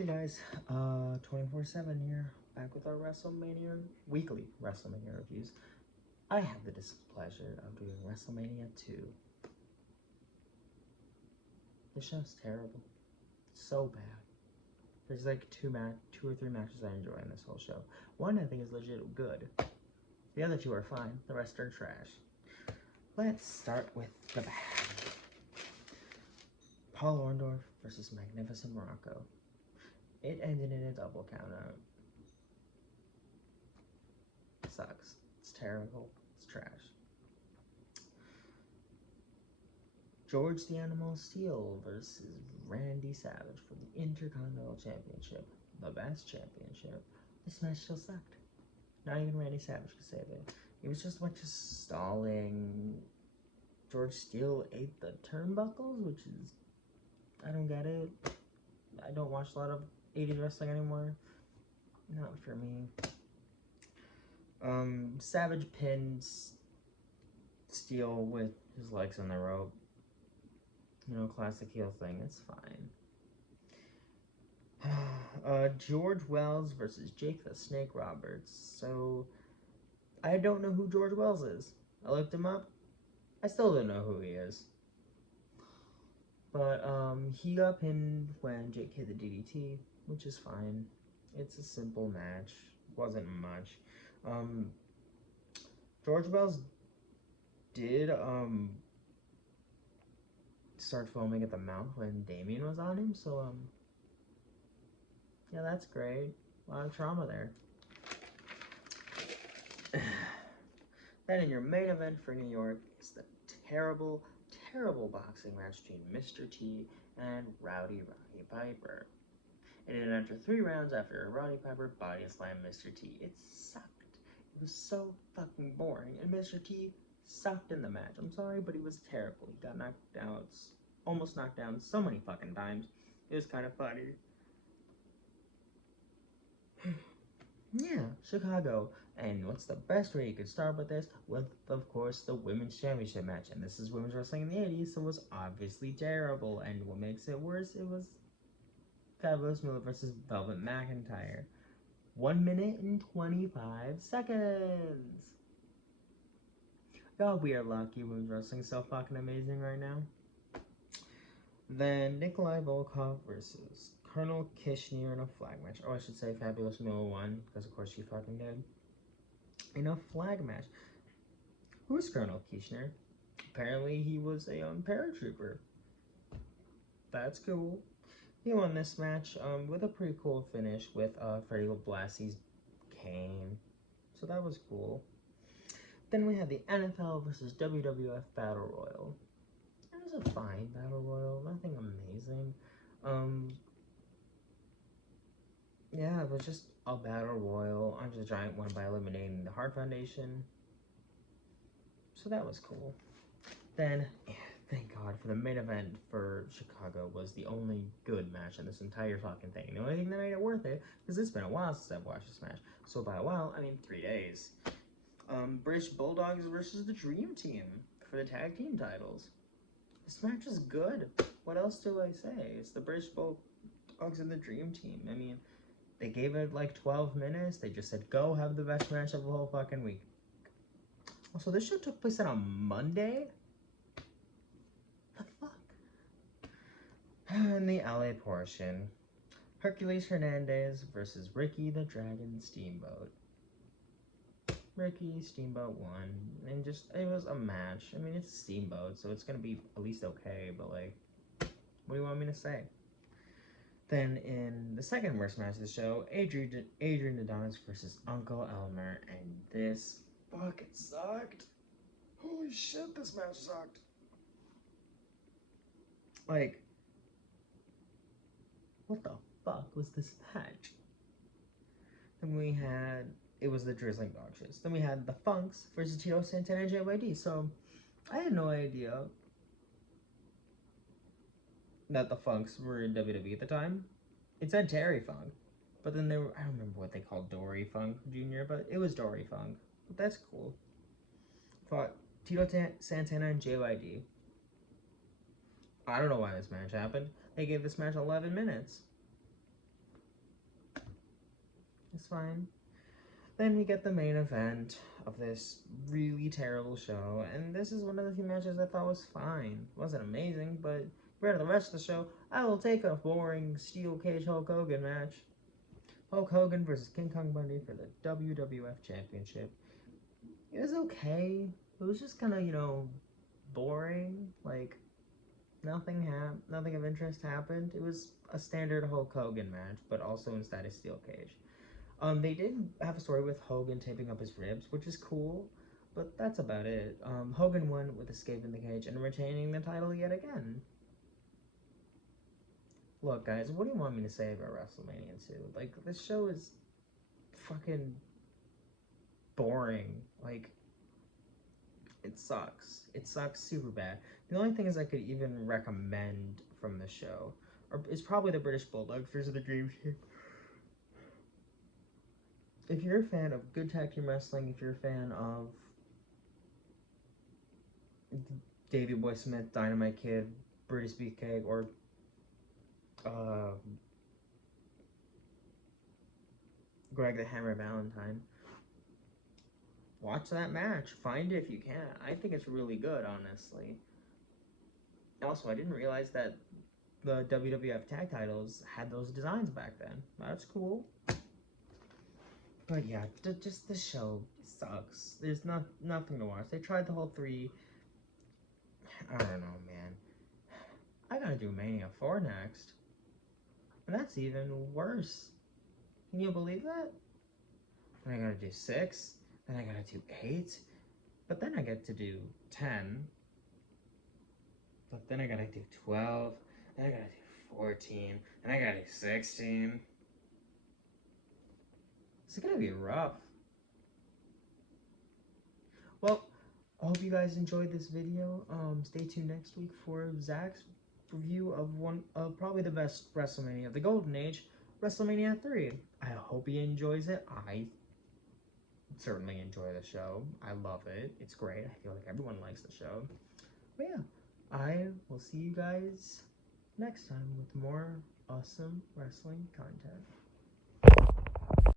Hey guys, 24/7 here, back with our WrestleMania, weekly WrestleMania reviews. I have the displeasure of doing WrestleMania 2. This show's terrible. It's so bad. There's like two or three matches I enjoy in this whole show. One I think is legit good. The other two are fine. The rest are trash. Let's start with the bad. Paul Orndorff versus Magnificent Morocco. It ended in a double countout. Sucks. It's terrible. It's trash. George the Animal Steel versus Randy Savage for the Intercontinental Championship. The best championship. This match still sucked. Not even Randy Savage could save it. It was just a bunch of stalling. George Steele ate the turnbuckles, which is... I don't get it. I don't watch a lot of 80s wrestling anymore. Not for me. Savage pins Steele with his legs on the rope. You know, classic heel thing. It's fine. George Wells versus Jake the Snake Roberts. So, I don't know who George Wells is. I looked him up. I still don't know who he is. But, he got pinned when Jake hit the DDT, which is fine. It's a simple match. Wasn't much. George Wells did, start foaming at the mouth when Damien was on him, so, yeah, that's great. A lot of trauma there. Then in your main event for New York is the terrible, terrible boxing match between Mr. T and Roddy Piper. It ended after 3 rounds after Roddy Piper body slammed Mr. T. It sucked. It was so fucking boring, and Mr. T sucked in the match. I'm sorry, but he was terrible. He got knocked out, almost knocked down so many fucking times. It was kind of funny. Yeah, Chicago. And what's the best way you could start with this? With, of course, the Women's Championship match. And this is women's wrestling in the 80s, so it was obviously terrible. And what makes it worse, it was Fabulous Moolah versus Velvet McIntyre. 1 minute and 25 seconds. God, we are lucky women's wrestling is so fucking amazing right now. Then Nikolai Volkov versus Colonel Kishner in a flag match. Or I should say Fabulous Moolah won, because of course she fucking did. In a flag match. Who's Colonel Kishner? Apparently he was a paratrooper. That's cool. He won this match with a pretty cool finish with Freddie LeBlassie's cane. So that was cool. Then we had the NFL versus WWF Battle Royal. It was a fine Battle Royal, nothing amazing. Yeah, it was just a Battle Royal. Andre the Giant won by eliminating the Hart Foundation. So that was cool. Then, thank God, for the main event for Chicago was the only good match in this entire fucking thing. The only thing that made it worth it, because it's been a while since I've watched this match. So by a while, I mean 3 days. British Bulldogs versus the Dream Team for the tag team titles. This match is good. What else do I say? It's the British Bulldogs and the Dream Team. I mean, they gave it like 12 minutes. They just said, go have the best match of the whole fucking week. Also, this show took place on a Monday? The fuck? And the LA portion. Hercules Hernandez versus Ricky the Dragon Steamboat. Ricky Steamboat won, and just, it was a match. I mean, it's Steamboat, so it's gonna be at least okay, but like, what do you want me to say? Then in the second worst match of the show, Adrian Adonis versus Uncle Elmer, and this fucking sucked. Holy shit, this match sucked. Like, what the fuck was this match? Then we had, it was the Drizzling Dodgers. Then we had the Funks versus Tito Santana and Jyd. So, I had no idea that the Funks were in WWE at the time. It said Terry Funk, but then they were, I don't remember what they called Dory Funk Jr., but it was Dory Funk. But that's cool. Fought Tito Santana and Jyd. I don't know why this match happened. They gave this match 11 minutes. It's fine. Then we get the main event of this really terrible show, and this is one of the few matches I thought was fine. It wasn't amazing, but compared to the rest of the show, I will take a boring steel cage Hulk Hogan match. Hulk Hogan versus King Kong Bundy for the WWF Championship. It was okay. It was just kind of, boring. Like, nothing of interest happened. It was a standard Hulk Hogan match, but also instead a steel cage. They did have a story with Hogan taping up his ribs, which is cool, but that's about it. Hogan won with escaping the cage and retaining the title yet again. Look, guys, what do you want me to say about WrestleMania 2? Like, this show is fucking boring. Like, it sucks. It sucks super bad. The only thing is I could even recommend from the show is probably the British Bulldog versus the Dream Team. If you're a fan of good tag team wrestling, if you're a fan of Davey Boy Smith, Dynamite Kid, British Beefcake, or Greg the Hammer Valentine, watch that match. Find it if you can. I think it's really good, honestly. Also, I didn't realize that the WWF tag titles had those designs back then. That's cool. But yeah, just the show sucks. There's nothing to watch. They tried the whole 3. I don't know, man. I gotta do Mania 4 next. And that's even worse. Can you believe that? Then I gotta do 6. Then I gotta do 8. But then I get to do 10. But then I gotta do 12. Then I gotta do 14. And I gotta do 16. It's gonna be rough. Well, I hope you guys enjoyed this video. Stay tuned next week for Zach's review of one of probably the best WrestleMania of the Golden Age, WrestleMania 3. I hope he enjoys it. I certainly enjoy the show. I love it. It's great. I feel like everyone likes the show. But yeah, I will see you guys next time with more awesome wrestling content.